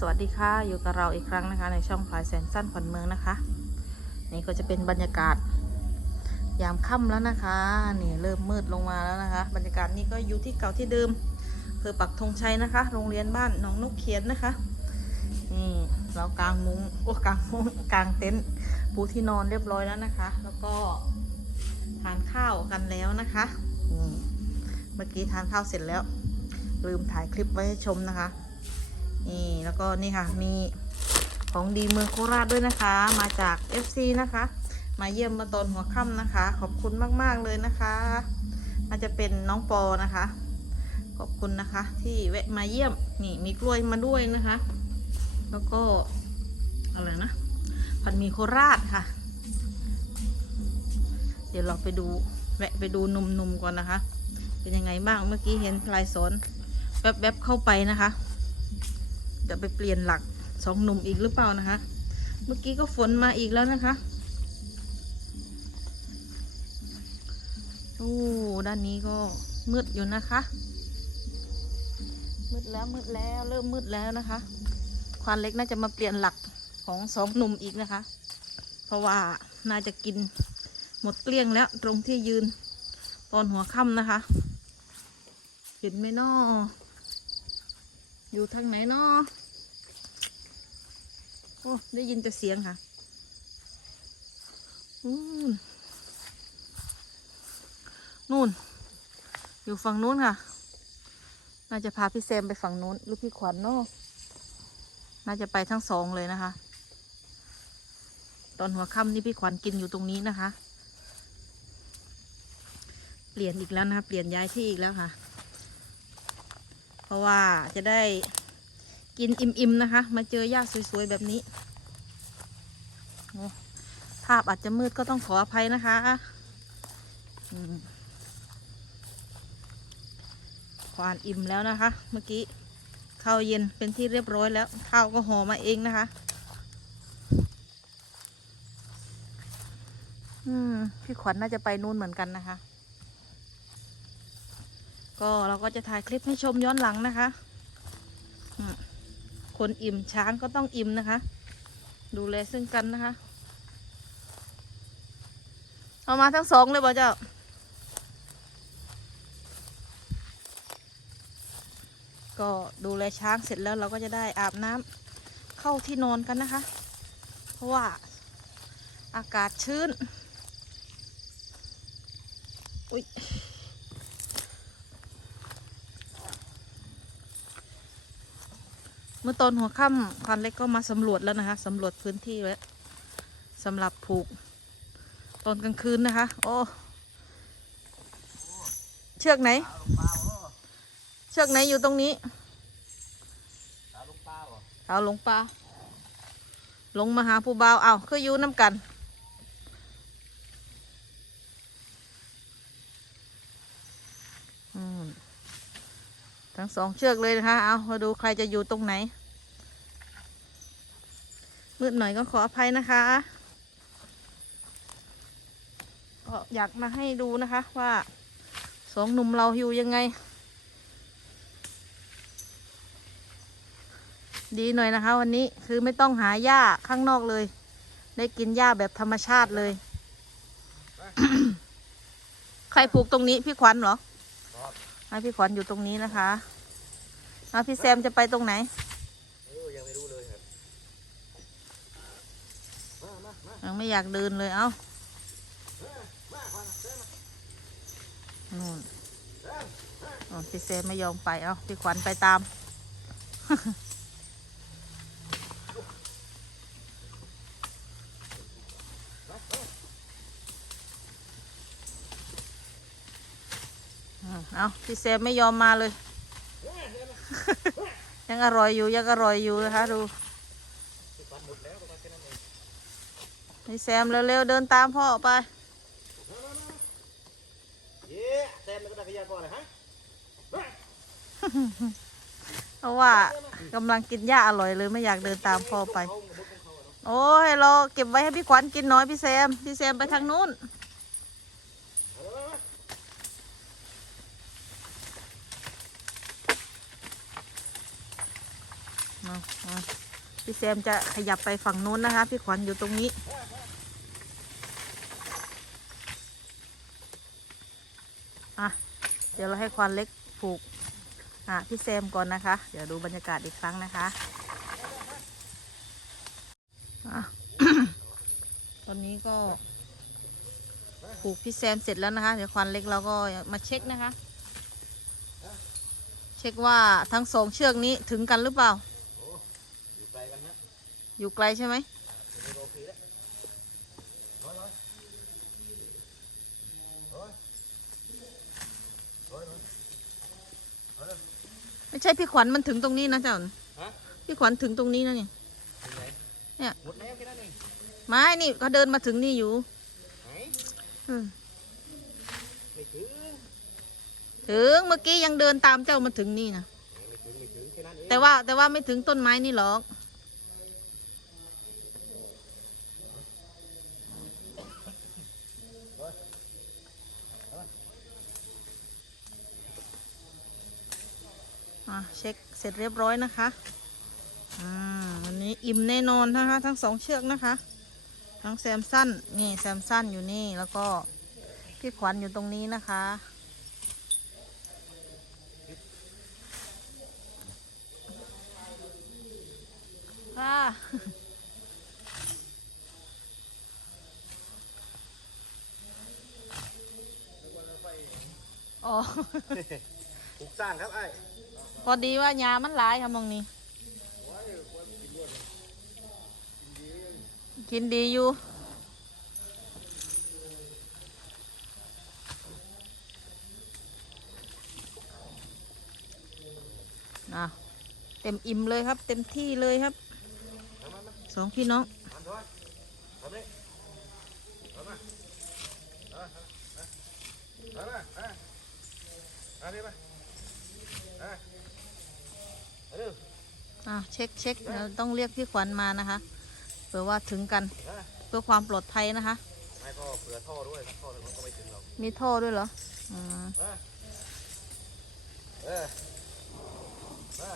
สวัสดีค่ะ อยู่กับเราอีกครั้งนะคะ ในช่องพลายแสนสั้นขวัญเมืองนะคะ นี่ก็จะเป็นบรรยากาศ ยามค่ำแล้วนะคะ นี่เริ่มมืดลงมาแล้วนะคะ บรรยากาศนี้ก็อยู่ที่เก่าที่เดิมอำเภอปักธงชัยนะคะ โรงเรียนบ้านหนองนกเขียนนะคะนี่เรากางมุ้งโอ้กางมุ้งกางเต็นท์ปูที่นอนเรียบร้อยแล้วนะคะ แล้วก็ทานข้าวกันแล้วนะคะนี่เมื่อกี้ทานข้าวเสร็จแล้ว ลืมถ่ายคลิปไว้ให้ชมนะคะ นี่แล้วก็นี่ค่ะมีของดีเมืองโคราชด้วยนะคะ มาจาก FC นะคะ มาเยี่ยมมาตอนหัวค่ำนะคะ ขอบคุณมากๆเลยนะคะน่าจะเป็นน้องปอนะคะ ขอบคุณนะคะ ที่แวะมาเยี่ยมนี่มีกล้วยมาด้วยนะคะ แล้วก็อะไรนะผัดมีโคราชค่ะ เดี๋ยวเราไปดูแวะไปดูหนุ่มๆก่อนนะคะ เป็นยังไงบ้างเมื่อกี้เห็นพลายสอนแวบๆเข้าไปนะคะ จะไปเปลี่ยนหลักสองหนุ่มอีกหรือเปล่านะคะ เมื่อกี้ก็ฝนมาอีกแล้วนะคะ โอ้ ด้านนี้ก็มืดอยู่นะคะ มืดแล้วมืดแล้วเริ่มมืดแล้วนะคะ ควานเล็กน่าจะมาเปลี่ยนหลักของสองหนุ่มอีกนะคะ เพราะว่าน่าจะกินหมดเกลี้ยงแล้วตรงที่ยืนตอนหัวค่ำนะคะ เห็นไหมนออยู่ทางไหนนอโอ้ได้ยินแต่เสียงค่ะนู่น อยู่ฝั่งนู้นค่ะ น่าจะพาพี่แซมไปฝั่งนู้นหรือพี่ขวัญเนาะน่าจะไปทั้งสองเลยนะคะ ตอนหัวค่ำนี่พี่ขวัญกินอยู่ตรงนี้นะคะ เปลี่ยนอีกแล้วนะคะ เปลี่ยนย้ายที่อีกแล้วค่ะ เพราะว่าจะได้ กินอิ่มๆนะคะ มาเจอหญ้าสวยๆแบบนี้ ภาพอาจจะมืดก็ต้องขออภัยนะคะควานอิ่มแล้วนะคะ เมื่อกี้ข้าวเย็นเป็นที่เรียบร้อยแล้ว ข้าวก็ห่อมาเองนะคะ อืมพี่ขวัญน่าจะไปนู่นเหมือนกันนะคะ ก็เราก็จะถ่ายคลิปให้ชมย้อนหลังนะคะ คนอิ่มช้างก็ต้องอิ่มนะคะ ดูแลซึ่งกันนะคะ เอามาทั้งสองเลยบ่เจ้าก็ดูแลช้างเสร็จแล้วเราก็จะได้อาบน้ำเข้าที่นอนกันนะคะ เพราะว่าอากาศชื้น อุ้ย มื่อตอนหัวค่ำควานเล็กก็มาสำรวจแล้วนะคะสำรวจพื้นที่ไว้สำหรับผูก ตอนกลางคืนนะคะ โอ้เชือกไหน เชือกไหนอยู่ตรงนี้เอาลงปลาลงมาหาผู้บ่าวเอาคืออยู่น้ำกัน ทั้งสองเชือกเลยนะคะ เอามาดูใครจะอยู่ตรงไหน มืดหน่อยก็ขออภัยนะคะก็อยากมาให้ดูนะคะว่าสองหนุ่มเราอยู่ยังไง ดีหน่อยนะคะ วันนี้คือไม่ต้องหาหญ้าข้างนอกเลย ได้กินหญ้าแบบธรรมชาติเลย ใครผูกตรงนี้พี่ขวัญเหรอให้พี่ขวัญอยู่ตรงนี้นะคะ เอาพี่แซมจะไปตรงไหนเออยังไม่รู้เลยครับมามามายังไม่อยากเดินเลยเอ้ามามาเดินมานู่นเดินอ๋อพี่แซมไม่ยอมไปเอ้าพี่ขวัญไปตามอืมเอาพี่แซมไม่ยอมมาเลย ยังอร่อยอยู่ยังอร่อยอยู่นะคะดูติดปันหมดแล้วประมาณแค่นั้นเองพี่แซมเร็วๆเดินตามพ่อไปเย้แซมแล้วก็ได้ขยะก่อนเลยฮะมาเพราะว่ากำลังกินหญ้าอร่อยเลยไม่อยากเดินตามพ่อไปเขาบุกของเขาอะเนาะโอ้ยรอเก็บไว้ให้พี่ขวัญกินน้อยพี่แซม พี่แซมไปทางนู้น เอามามา อ๋อาอ่า พี่แซมจะขยับไปฝั่งนู้นนะคะ พี่ขวัญอยู่ตรงนี้ อะ เดี๋ยวเราให้ควานเล็กผูก อะ พี่แซมก่อนนะคะ เดี๋ยวดูบรรยากาศอีกครั้งนะคะอะตอนนี้ก็ผูกพี่แซมเสร็จแล้วนะคะ เดี๋ยวควานเล็กเราก็มาเช็คนะคะ เช็คว่าทั้งสองเชือกนี้ถึงกันหรือเปล่า อยู่ไกลกันฮะ อยู่ไกลใช่ไหมไม่โอเคแล้วร้อยร้อยร้อยร้อยร้อยร้อยไม่ใช่พี่ขวัญมันถึงตรงนี้นะเจ้าฮะพี่ขวัญถึงตรงนี้นะเนี่ยถึงไหนเนี่ยหมดแล้วแค่นั้นเองไม้นี่เขาเดินมาถึงนี่อยู่ไหนอืมไม่ถึงถึงเมื่อกี้ยังเดินตามเจ้ามาถึงนี่นะไม่ถึงไม่ถึงแค่นั้นเองแต่ว่าแต่ว่าไม่ถึงต้นไม้นี่หรอก อะเช็คเสร็จเรียบร้อยนะคะอ่าวันนี้อิ่มแน่นอนนะคะ ทั้งสองเชือกนะคะ ทั้งแซมสั้นนี่แซมสั้นอยู่นี่แล้วก็พี่ขวัญอยู่ตรงนี้นะคะค่ะอ๋อปลูกสร้างครับไอ้ พอดีว่ายามันหลายค่ะมองนี้ กินดีอยู่นะเต็มอิ่มเลยครับ เต็มที่เลยครับ สองพี่น้องมันด้วยท อาดูอะเช็คเช็คเดี๋ยวต้องเรียกพี่ขวัญมานะคะเผื่อว่าถึงกันมาเพื่อความปลอดภัยนะคะไม่ก็เผื่อท่อด้วยท่อมันก็ไม่ถึงหรอกมีท่อด้วยเหรออืมมาเออมา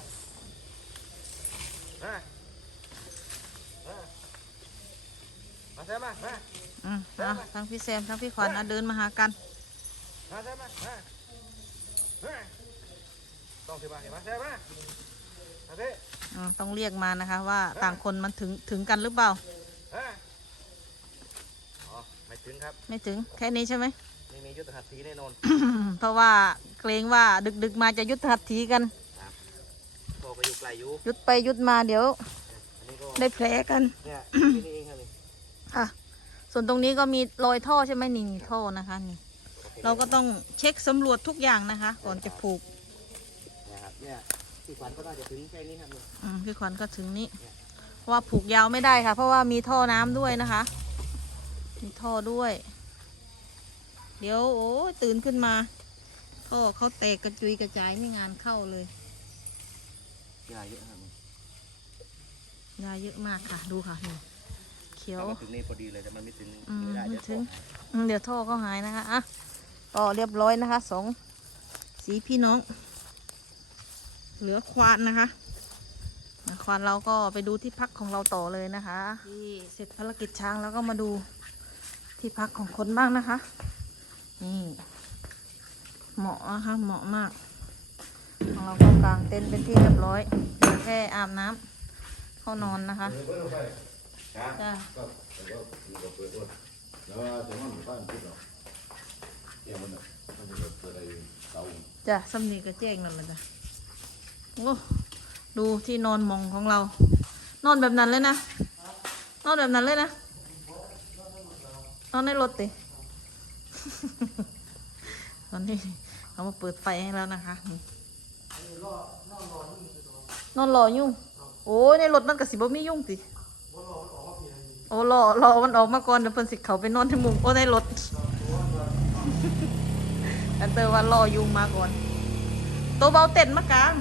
มามามาแซมมามาอืมอะทั้งพี่แซมทั้งพี่ขวัญอะเดินมาหากันมาแซมมามามาต้องเถอะมาเห็นมาแซมมามาสิ อ่าต้องเรียกมานะคะ ว่าต่างคนมันถึงถึงกันหรือเปล่ามาอ๋อไม่ถึงครับไม่ถึงแค่นี้ใช่ไหม ไม่มียุทธหัตถีแน่นอน เพราะว่าเกรงว่าดึกๆมาจะยุดหัดถีกันโตก็อยู่ไกลอยู่ยุดไปยุดมาเดี๋ยว อันนี้ก็ได้แผลกัน เนี่ยที่นี่เองครับนี่ค่ะ ส่วนตรงนี้ก็มีรอยท่อใช่ไหมนี่นี่ท่อนะคะนี่ เราก็ต้องเช็คสำรวจทุกอย่างนะคะ ก่อนจะผูกนะครับเนี่ย ที่ขวัญก็น่าจะถึงแค่นี้ครับนี่อืมพี่ขวัญก็ถึงนี้เพราะว่าผูกยาวไม่ได้ค่ะ เพราะว่ามีท่อน้ำด้วยนะคะ มีท่อด้วย เดี๋ยวโอ้ยตื่นขึ้นมาท่อเขาแตกกระจุยกระจายไม่งานเข้าเลยยาเยอะครับนี่ยาเยอะมากค่ะ ดูค่ะนี่เขียว ถ้ามาถึงนี่พอดีเลยแต่มันไม่ถึงอืมไม่ได้ไม่เดี๋ยวถึงขอหายอืมเดี๋ยวท่อเขาหายนะคะอะก็เรียบร้อยนะคะสองสีพี่น้อง เหลือควานนะคะอะควานเราก็ไปดูที่พักของเราต่อเลยนะคะที่เสร็จภารกิจช้างแล้วก็มาดูที่พักของคนบ้างนะคะ นี่เหมาะนะคะเหมาะมาก ของเราก็กางเต็นท์เป็นที่เรียบร้อยเหลือแค่อาบน้ำเข้านอนนะคะจ้าแล้วจะมันบ้านที่เราเกี่ยมันมันจะเกิดอะไรเตาจ้ะสำนีก็แจ้งนั่นแหละจ้ะ โอ้ดูที่นอนมองของเรา นอนแบบนั้นเลยนะ นอนแบบนั้นเลยนะ นอนในรถติตอนนี้เขามาเปิดไฟให้แล้วนะคะนี่นอนรอยุ่ง โอ้ยในรถมันกระสิบ่มียุ่งสิโอ้รอรอมันออกมาก่อนเดี๋ยวเพิ่นสิเขาไปนอนที่มุมโอ้ในรถอันเตอร์ว่ารอยุงมาก่อน ตัวเบาเต็นมากลาง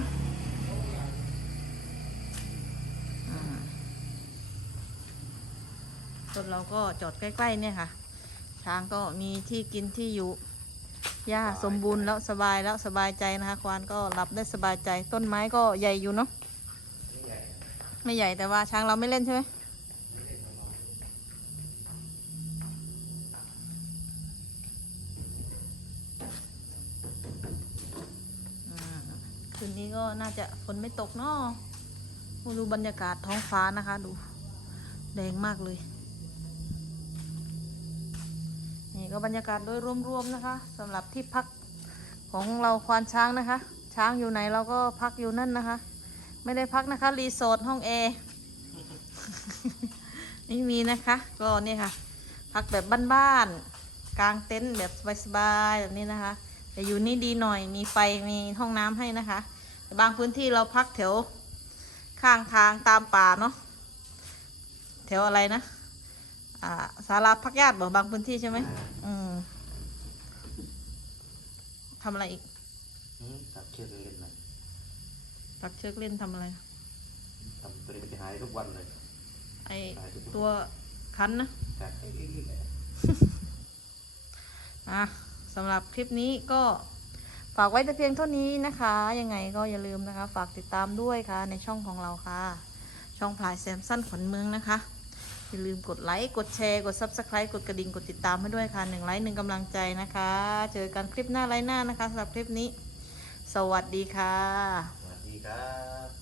อ่า ส่วนเราก็จอดใกล้ๆเนี่ยค่ะ ช้างก็มีที่กินที่อยู่หญ้าสมบูรณ์แล้วสบายแล้วสบายใจนะคะ ควานก็หลับได้สบายใจ ต้นไม้ก็ใหญ่อยู่เนาะนี่ใหญ่อไม่ใหญ่แต่ว่าช้างเราไม่เล่นใช่ไหมอืมคืนนี้ก็น่าจะฝนไม่ตกเนาะมาดูบรรยากาศท้องฟ้านะคะ ดู แดงมากเลย นี่ก็บรรยากาศโดยรวมๆนะคะสำหรับที่พักของเราควานช้างนะคะ ช้างอยู่ไหนเราก็พักอยู่นั่นนะคะ ไม่ได้พักนะคะรีสอร์ทห้องแอร์นี่มีนะคะก็นี่ค่ะ พักแบบบ้านๆกลางเต็นท์แบบสบายๆแบบนี้นะคะ แต่อยู่นี่ดีหน่อยมีไฟมีห้องน้ำให้นะคะแต่บางพื้นที่เราพักแถวข้างทางตามป่าเนาะแถวอะไรนะ อ่าศาลาพักญาติบอกบางพื้นที่ใช่ไหมอืมทำอะไรอีกอืมตัดเชือกเล่นๆหน่อยพักเชือกเล่นทำอะไรทำตัวนี้มันจะหายทุกวันเลย ไอตัวคันนะแต่ไอ้นี่แหละอะสำหรับคลิปนี้ก็ฝากไว้แต่เพียงเท่านี้นะคะ ยังไงก็อย่าลืมนะคะ ฝากติดตามด้วยค่ะ ในช่องของเราค่ะ ช่องพลายแซมสั้นขวัญเมืองนะคะ อย่าลืมกดไลค์ กดแชร์ กด Subscribe กดกระดิ่ง กดติดตามให้ด้วยค่ะหนึ่งไลค์หนึ่งกำลังใจนะคะ เจอกันคลิปหน้าไลค์หน้านะคะสำหรับคลิปนี้ สวัสดีค่ะ สวัสดีครับ